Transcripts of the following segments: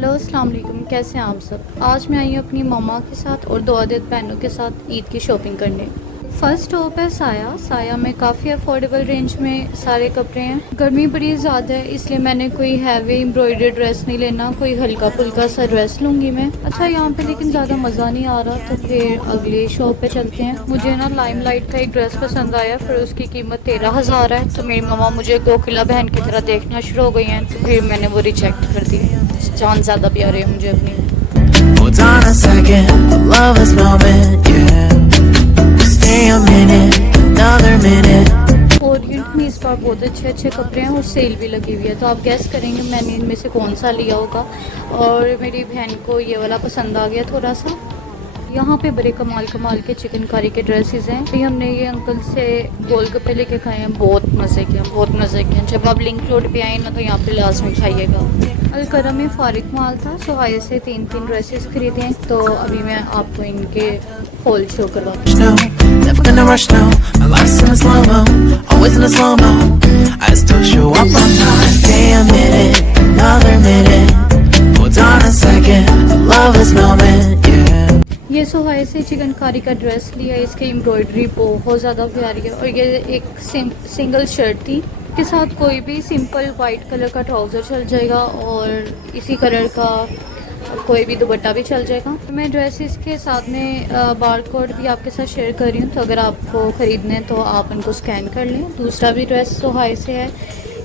Hello अस्सलाम वालेकुम, कैसे हैं आप सब। आज मैं आई हूँ अपनी मम्मा के साथ और दो अदद बहनों के साथ ईद की शॉपिंग करने। फर्स्ट स्टॉप है साया। साया में काफ़ी अफोर्डेबल रेंज में सारे कपड़े हैं। गर्मी बड़ी ज़्यादा है इसलिए मैंने कोई हैवी एम्ब्रॉयडर्ड ड्रेस नहीं लेना, कोई हल्का फुल्का सा ड्रेस लूँगी मैं। अच्छा यहाँ पे लेकिन ज़्यादा मज़ा नहीं आ रहा, तो फिर अगले शॉप पे चलते हैं। मुझे ना लाइम लाइट का एक ड्रेस पसंद आया, फिर उसकी कीमत 13,000 है। तो मेरी मम्मा मुझे कोकिला बहन की तरह देखना शुरू हो गई हैं, तो फिर मैंने वो रिजेक्ट कर दी। जान ज़्यादा प्यारे है मुझे अपनी। Hold on a second, I love this moment, yeah. Stay a minute, another minute. Orient में इस बार बहुत अच्छे अच्छे कपड़े हैं और सेल भी लगी हुई है, तो आप गैस करेंगे मैंने इनमें से कौन सा लिया होगा। और मेरी बहन को ये वाला पसंद आ गया थोड़ा सा। यहाँ पे बड़े कमाल कमाल के चिकनकारी के ड्रेसेस हैं। फिर हमने ये अंकल से गोलगप्पे लेके खाए हैं, बहुत मज़े किया, बहुत मज़े किया। जब आप लिंक रोड पे आए ना तो यहाँ पे लास्ट में खाइएगा। अलकरम में फारिक माल था, सो हाई से तीन ड्रेसेस खरीदे हैं। तो अभी मैं आपको इनके होल शो करवाती हूँ। ये सोहाई से चिकनकारी का ड्रेस लिया, इसकी एम्ब्रॉयडरी बहुत ज़्यादा प्यारी है। और ये एक सिंगल शर्ट थी के साथ कोई भी सिंपल वाइट कलर का ट्राउज़र चल जाएगा और इसी कलर का कोई भी दुपट्टा भी चल जाएगा। मैं ड्रेसेस के साथ में बार कोड भी आपके साथ शेयर कर रही हूँ, तो अगर आपको ख़रीदने हैं तो आप उनको स्कैन कर लें। दूसरा भी ड्रेस सोहाई से है।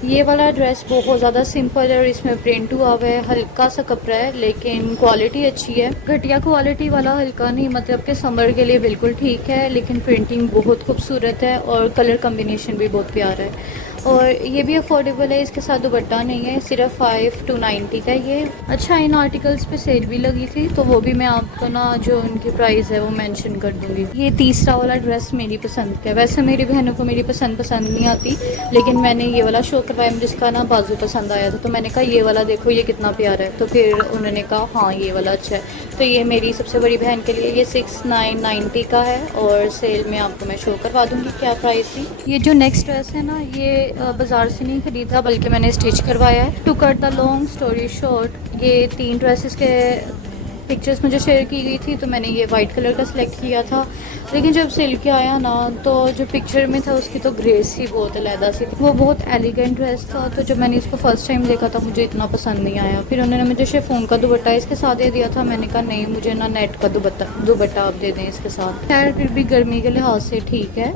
ये वाला ड्रेस बहुत ज़्यादा सिंपल है और इसमें प्रिंट हुआ हुआ है, हल्का सा कपड़ा है लेकिन क्वालिटी अच्छी है। घटिया क्वालिटी वाला हल्का नहीं, मतलब कि समर के लिए बिल्कुल ठीक है, लेकिन प्रिंटिंग बहुत खूबसूरत है और कलर कम्बिनेशन भी बहुत प्यारा है। और ये भी अफोर्डेबल है, इसके साथ दुपट्टा नहीं है, सिर्फ 5 to 90 का ये। अच्छा, इन आर्टिकल्स पे सेल भी लगी थी, तो वो भी मैं आपको ना जो उनकी प्राइस है वो मेंशन कर दूँगी। ये तीसरा वाला ड्रेस मेरी पसंद का है। वैसे मेरी बहनों को मेरी पसंद नहीं आती, लेकिन मैंने ये वाला शो करवाया, जिसका ना बाजू पसंद आया था, तो मैंने कहा ये वाला देखो ये कितना प्यारा है। तो फिर उन्होंने कहा हाँ ये वाला अच्छा है। तो ये मेरी सबसे बड़ी बहन के लिए ये 6990 का है और सेल में आपको मैं शो करवा दूँगी क्या प्राइस थी। ये जो नेक्स्ट ड्रेस है ना, ये बाज़ार से नहीं ख़रीदा बल्कि मैंने स्टिच करवाया है। To cut the long story short, ये 3 ड्रेसेस के पिक्चर्स मुझे शेयर की गई थी, तो मैंने ये वाइट कलर का सिलेक्ट किया था। लेकिन जब सिल के आया ना तो जो पिक्चर में था उसकी तो ग्रेस ही बहुत अलग सी थी। वो बहुत एलिगेंट ड्रेस था, तो जब मैंने इसको फर्स्ट टाइम देखा था मुझे इतना पसंद नहीं आया। फिर उन्होंने मुझे शिफॉन का दुपट्टा इसके साथ दे दिया था, मैंने कहा नहीं मुझे ना नेट का दुपट्टा आप दे दें इसके साथ। खैर फिर भी गर्मी के लिहाज से ठीक है।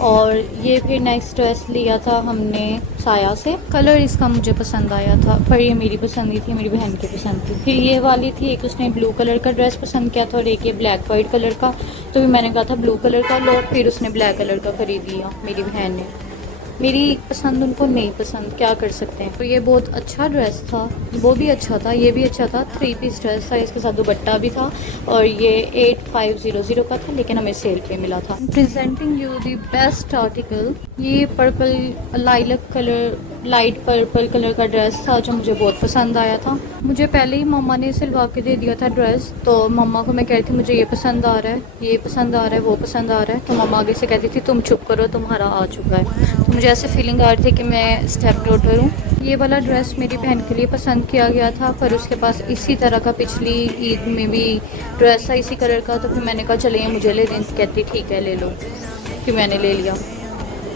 और ये फिर नेक्स्ट ड्रेस लिया था हमने साया से। कलर इसका मुझे पसंद आया था, पर ये मेरी पसंद नहीं थी, मेरी बहन की पसंद थी। फिर ये वाली थी, एक उसने ब्लू कलर का ड्रेस पसंद किया था और एक ये ब्लैक वाइट कलर का, तो भी मैंने कहा था ब्लू कलर का लो, फिर उसने ब्लैक कलर का खरीद लिया मेरी बहन ने। मेरी पसंद उनको नहीं पसंद, क्या कर सकते हैं। तो ये बहुत अच्छा ड्रेस था, वो भी अच्छा था, ये भी अच्छा था। 3 पीस ड्रेस था, इसके साथ दुपट्टा भी था और ये 8500 का था, लेकिन हमें सेल पे मिला था। Presenting you the best article, ये purple lilac colour, light purple colour का ड्रेस था जो मुझे बहुत पसंद आया था। मुझे पहले ही मम्मा ने सिलवा के दे दिया था ड्रेस, तो मम्मा को मैं कह रही थी मुझे ये पसंद आ रहा है, ये पसंद आ रहा है, वो पसंद आ रहा है, तो मम्मा आगे से कहती थी तुम चुप करो तुम्हारा आ चुका है। तो मुझे ऐसे फीलिंग आ रही थी कि मैं स्टेप डॉटर हूँ। ये वाला ड्रेस मेरी बहन के लिए पसंद किया गया था, पर उसके पास इसी तरह का पिछली ईद में भी ड्रेस था इसी कलर का, तो फिर मैंने कहा चले मुझे ले दें, कहती ठीक है ले लो, फिर मैंने ले लिया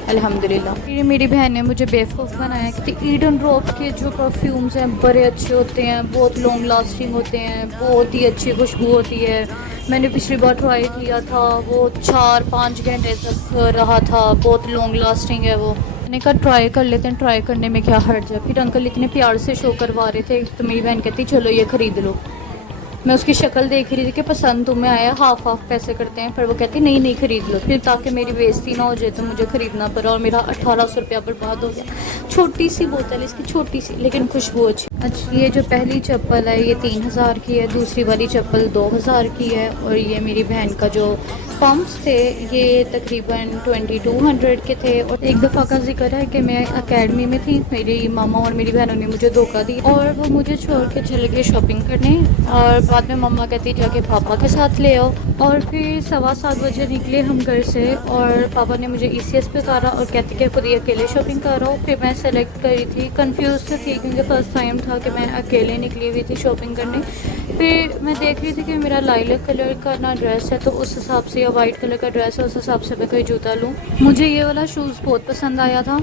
अल्हम्दुलिल्लाह। फिर मेरी बहन ने मुझे बेवकूफ़ बनाया कि ईडन ड्रॉप के जो परफ्यूम्स हैं बड़े अच्छे होते हैं, बहुत लॉन्ग लास्टिंग होते हैं, बहुत ही अच्छी खुशबू होती है। मैंने पिछली बार ट्राई किया था, वो 4-5 घंटे तक रहा था, बहुत लॉन्ग लास्टिंग है वो। मैंने कहा ट्राई कर लेते हैं, ट्राई करने में क्या हर्ज है। फिर अंकल इतने प्यार से शो करवा रहे थे, तो मेरी बहन कहती चलो ये ख़रीद लो। मैं उसकी शक्ल देख रही थी कि पसंद तुम्हें आया, हाफ पैसे करते हैं, पर वो कहती नहीं नहीं ख़रीद लो। फिर ताकि मेरी बेइज्जती ना हो जाए तो मुझे ख़रीदना पड़ा और मेरा 1800 रुपया बर्बाद हो गया। छोटी सी बोतल इसकी, छोटी सी, लेकिन खुशबू अच्छी। अच्छा, ये जो पहली चप्पल है ये 3000 की है, दूसरी वाली चप्पल 2000 की है और ये मेरी बहन का जो पम्प्स थे, ये तकरीबन 2200 के थे। और एक दफ़ा का जिक्र है कि मैं एकेडमी में थी, मेरी मामा और मेरी बहनों ने मुझे धोखा दी और वो मुझे छोड़ के चले गए शॉपिंग करने। और बाद में मम्मा कहती जाके पापा के साथ ले आओ। और फिर 7:15 बजे निकले हम घर से और पापा ने मुझे ECS पे उतारा और कहती कि खुद ही अकेले शॉपिंग करो। फिर मैं सेलेक्ट करी थी, कंफ्यूज तो थी क्योंकि फ़र्स्ट टाइम था कि मैं अकेले निकली हुई थी शॉपिंग करने। फिर मैं देख रही थी कि मेरा लाइलक कलर का ना ड्रेस है, तो उस हिसाब से, या वाइट कलर का ड्रेस है उस हिसाब से मैं कोई जूता लूँ। मुझे ये वाला शूज़ बहुत पसंद आया था,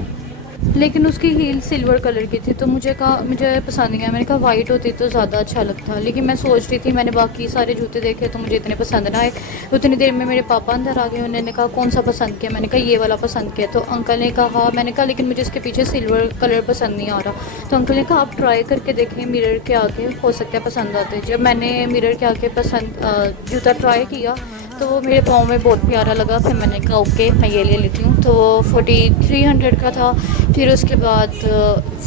लेकिन उसकी हील सिल्वर कलर की थी, तो मुझे पसंद नहीं आया। मैंने कहा वाइट होती तो ज़्यादा अच्छा लगता, लेकिन मैं सोच रही थी, मैंने बाकी सारे जूते देखे तो मुझे इतने पसंद ना आए। उतनी देर में मेरे पापा अंदर आ गए, उन्होंने कहा कौन सा पसंद किया, मैंने कहा ये वाला पसंद किया। तो अंकल ने कहा, मैंने कहा लेकिन मुझे इसके पीछे सिल्वर कलर पसंद नहीं आ रहा। तो अंकल ने कहा आप ट्राई करके देखें मिरर के आगे, हो सकता है पसंद आते। जब मैंने मिरर के आगे जूता ट्राई किया तो वो मेरे पाँव में बहुत प्यारा लगा। फिर मैंने कहा ओके मैं ये ले लेती हूँ। तो वो 4300 का था। फिर उसके बाद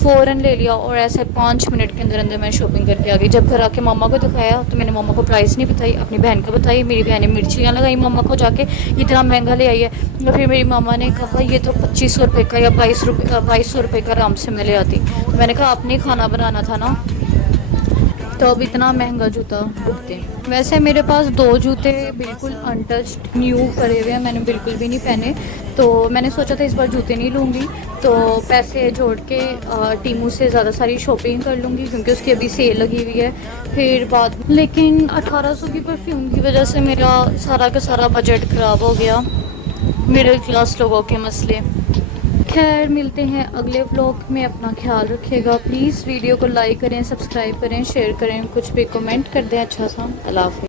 फ़ौरन ले लिया और ऐसे 5 मिनट के अंदर अंदर मैं शॉपिंग करके आ गई। जब घर आके मामा को दिखाया तो मैंने मामा को प्राइस नहीं बताई, अपनी बहन को बताई। मेरी बहन ने मिर्चियाँ लगाई मामा को जाके, इतना महंगा ले आई है। और फिर मेरी मामा ने कहा ये तो 2500 रुपये का या 2200 रुपये का आराम से मैं ले आती। तो मैंने कहा आपने खाना बनाना था ना, तो अब इतना महंगा जूता भुगते। वैसे मेरे पास 2 जूते बिल्कुल अनटच्ड न्यू पड़े हुए हैं, मैंने बिल्कुल भी नहीं पहने। तो मैंने सोचा था इस बार जूते नहीं लूँगी, तो पैसे जोड़ के टीमू से ज़्यादा सारी शॉपिंग कर लूँगी क्योंकि उसकी अभी सेल लगी हुई है। फिर बाद लेकिन 1800 की परफ्यूम की वजह से मेरा सारा का सारा बजट ख़राब हो गया। मिडिल क्लास लोगों के मसले। खैर मिलते हैं अगले व्लॉग में, अपना ख्याल रखिएगा। प्लीज़ वीडियो को लाइक करें, सब्सक्राइब करें, शेयर करें, कुछ भी कमेंट कर दें अच्छा सा। अल्लाह हाफ़िज़।